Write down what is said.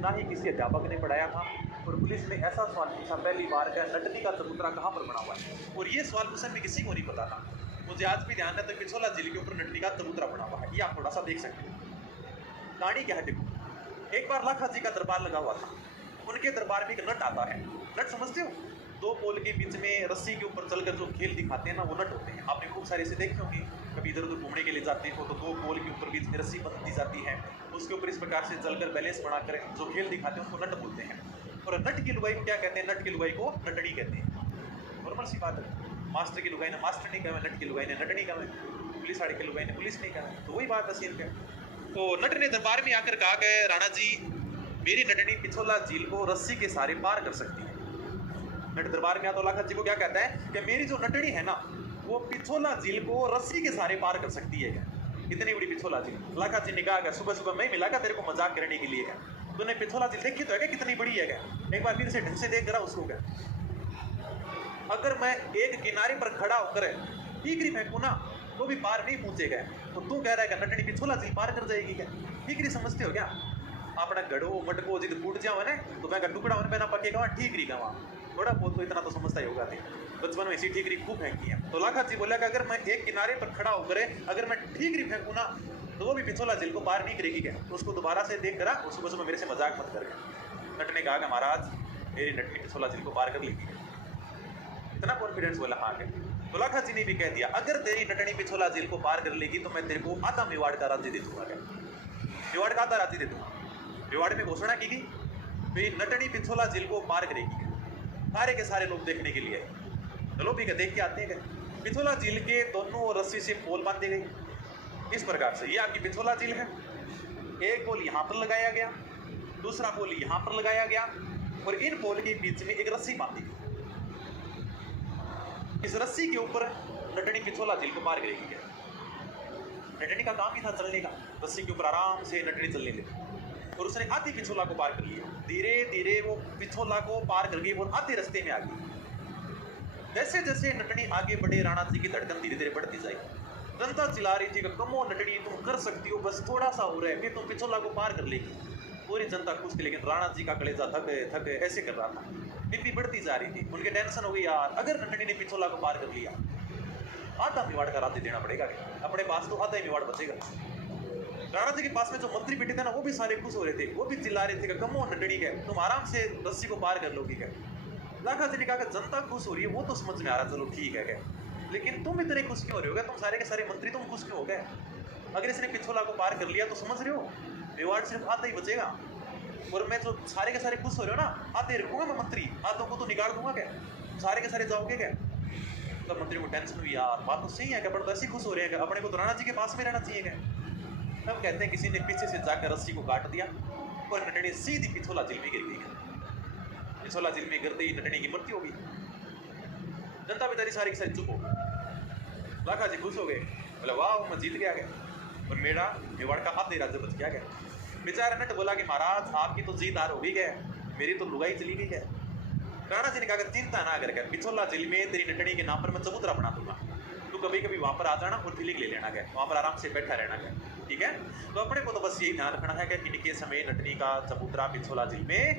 ना ही किसी अध्यापक ने पढ़ाया था। और पुलिस ने ऐसा सवाल पूछा पहली बार का, नटनी का चबूतरा कहाँ पर बना हुआ है? और ये सवाल क्वेश्चन में किसी को नहीं पता था। मुझे आज भी ध्यान है, तो पिछोला झील के ऊपर नटनी का चबूतरा बना हुआ है। ये आप थोड़ा सा देख सकते हो। कहानी क्या है देखो। एक बार लाखा जी का दरबार लगा हुआ था। उनके दरबार में एक नट आता है। नट समझते हो? दो पोल के बीच में रस्सी के ऊपर चलकर जो खेल दिखाते हैं ना, वो नट होते हैं। आपने खूब सारे ऐसे देखे होंगे। कभी इधर उधर घूमने के लिए जाते हो तो दो पोल के ऊपर बीच में रस्सी बंध दी जाती है, उसके ऊपर इस प्रकार से चलकर बैलेंस बनाकर जो खेल दिखाते हैं उसको नट बोलते हैं। और नट की लुगाई को क्या कहते हैं? नट की लुगाई को नटनी कहते हैं। नॉर्मल सी बात है। मास्टर की लुगाई ने मास्टर नहीं कहा, नट की लुगाई ने नटनी कहा, पुलिस वाले की लुगाई ने पुलिस नहीं कहा, तो वही बात है सीन का। तो नट ने दरबार में आकर कहा कि राणा जी, मेरी नटनी पिछोला झील को रस्सी के सहारे पार कर सकती है। नट दरबार में आता लाखा जी को क्या कहता है कि मेरी जो नटनी है ना, वो पिछोला झील को रस्सी के सहारे पार कर सकती है। इतनी बड़ी पिछोला झील। लाखा जी ने कहा सुबह सुबह मैं मिला तेरे को मजाक करने के लिए। तूने पिछोला झील देखी तो है कितनी बड़ी है? एक बार फिर से ढंग से देख रहा उसको। क्या अगर मैं एक किनारे पर खड़ा होकर ठीकरी फेंकू ना तो भी पार नहीं पहुंचेगा, तो तू कह रहा है कि नटनी पिछोला झील पार कर जाएगी क्या? ठीकरी समझते हो क्या? अपना गढ़ो मटको जिद फूट जाओ ना तो मैं टुकड़ा होने पे ना पकेगा ठीकरी का वहाँ। थोड़ा बहुत तो इतना तो समझता ही होगा। बचपन में ऐसी ठीकरी खूब फेंकी है। तो लाखा जी बोला कि अगर मैं एक किनारे पर खड़ा होकर अगर मैं ठीकरी फेंकू ना तो वो भी पिछोला झील को पार नहीं करेगी क्या? तो उसको दोबारा से देख करा, सुबह सुबह मेरे से मजाक मत कर। नट ने कहा कि महाराज, मेरी नटनी पिछोला झील को पार कर लेगी। इतना कॉन्फिडेंस बोला हाँ के। तो लाखा जी ने भी कह दिया, अगर तेरी नटनी पिछोला झील को पार कर लेगी तो मैं तेरे को आधा मेवाड़ का राज्य दे दूंगा। क्या मेवाड़ का आधा राज्य दे दूंगा? मेवाड़ में घोषणा की गई, नटनी पिछोला झील को पार करेगी। सारे के सारे लोग देखने के लिए। चलो भी देख के आते हैं। पिछोला झील के दोनों रस्सी से पोल बांधे गए इस प्रकार से। ये आपकी पिछोला झील है। एक पोल यहाँ पर लगाया गया, दूसरा पोल यहाँ पर लगाया गया, और इन पोल के बीच में एक रस्सी बांधी गई। इस रस्सी के ऊपर नटनी पिछोला झील को पार करेगी। क्या नटनी का काम ही था चलने का। रस्सी के ऊपर आराम से नटनी चलने लगी और उसने आधी पिछोला को पार कर लिया। धीरे धीरे वो पिछोला को पार कर गई और आधे रास्ते में आ गई। जैसे जैसे नटनी आगे बढ़े, राणा जी की धड़कन धीरे धीरे बढ़ती जाएगी। जनता चिल्ला रही थी कि कमो नटनी, तुम कर सकती हो, बस थोड़ा सा हो रहा है, फिर तुम पिछोला को पार कर लेगी। पूरी जनता खुश थी, लेकिन राणा जी का कलेजा थक ऐसे कर रहा था। बीपी बढ़ती जा रही थी। उनके टेंशन हो गई, यार अगर नटनी ने पिछोला को पार कर लिया आधा मेवाड़ का राज्य देना पड़ेगा। अपने पास तो आधा ही मेवाड़ बचेगा। राणा जी के पास में जो मंत्री बैठे थे ना, वो भी सारे खुश हो रहे थे। वो भी चिल्ला रहे थे कि कमो नटनी है, तुम आराम से रस्सी को पार कर लोगी। क्या लाखा जी ने कहा कि जनता खुश हो रही है वो तो समझ में आ रहा, चलो ठीक है। क्या लेकिन तुम इतने खुश क्यों हो रहे हो? तुम सारे के सारे मंत्री तुम खुश क्यों हो गए? अगर इसने पिछोला को पार कर लिया तो समझ रहे हो मेवाड़ सिर्फ आधा ही बचेगा। और मैं जो सारे के सारे खुश हो रहे हो ना, आधे रखूंगा मैं मंत्री, आधों को तो निकाल दूंगा। क्या सारे के सारे जाओगे? क्या तो मंत्री को टेंशन हुई, यार बात तो सही है। क्या अपन तो ऐसे खुश हो रहे हैं, अपने को तो राणा जी के पास में रहना चाहिए। क्या तब कहते हैं किसी ने पीछे से जाकर रस्सी को काट दिया और नटनी सीधी पिछोला झील में गिर गई। पिछोला झील में गिरते ही नटनी की मृत्यु हो गई। जनता बेचारी सारी की सारी चुप हो गई। लाखा जी खुश हो गए, बोले वाह मैं जीत गया। और मेरा मेवाड़ का आधे राज्य बच गया। बेचारा नट बोला कि महाराज आपकी तो जीत हार हो गई, मेरी तो लुगाई चली गई। राणा जी ने कहा चिंता ना कर, पिछोला झील में तेरी नटनी के नाम पर मैं चबूतरा बना दूंगा। तू कभी कभी वहां पर आ जाना और फीलिंग ले लेना। वहां पर आराम से बैठा रहना। ठीक है? तो अपने को तो बस यही ध्यान रखना है कि इनके समय नटनी का चबूतरा पिछोला झील में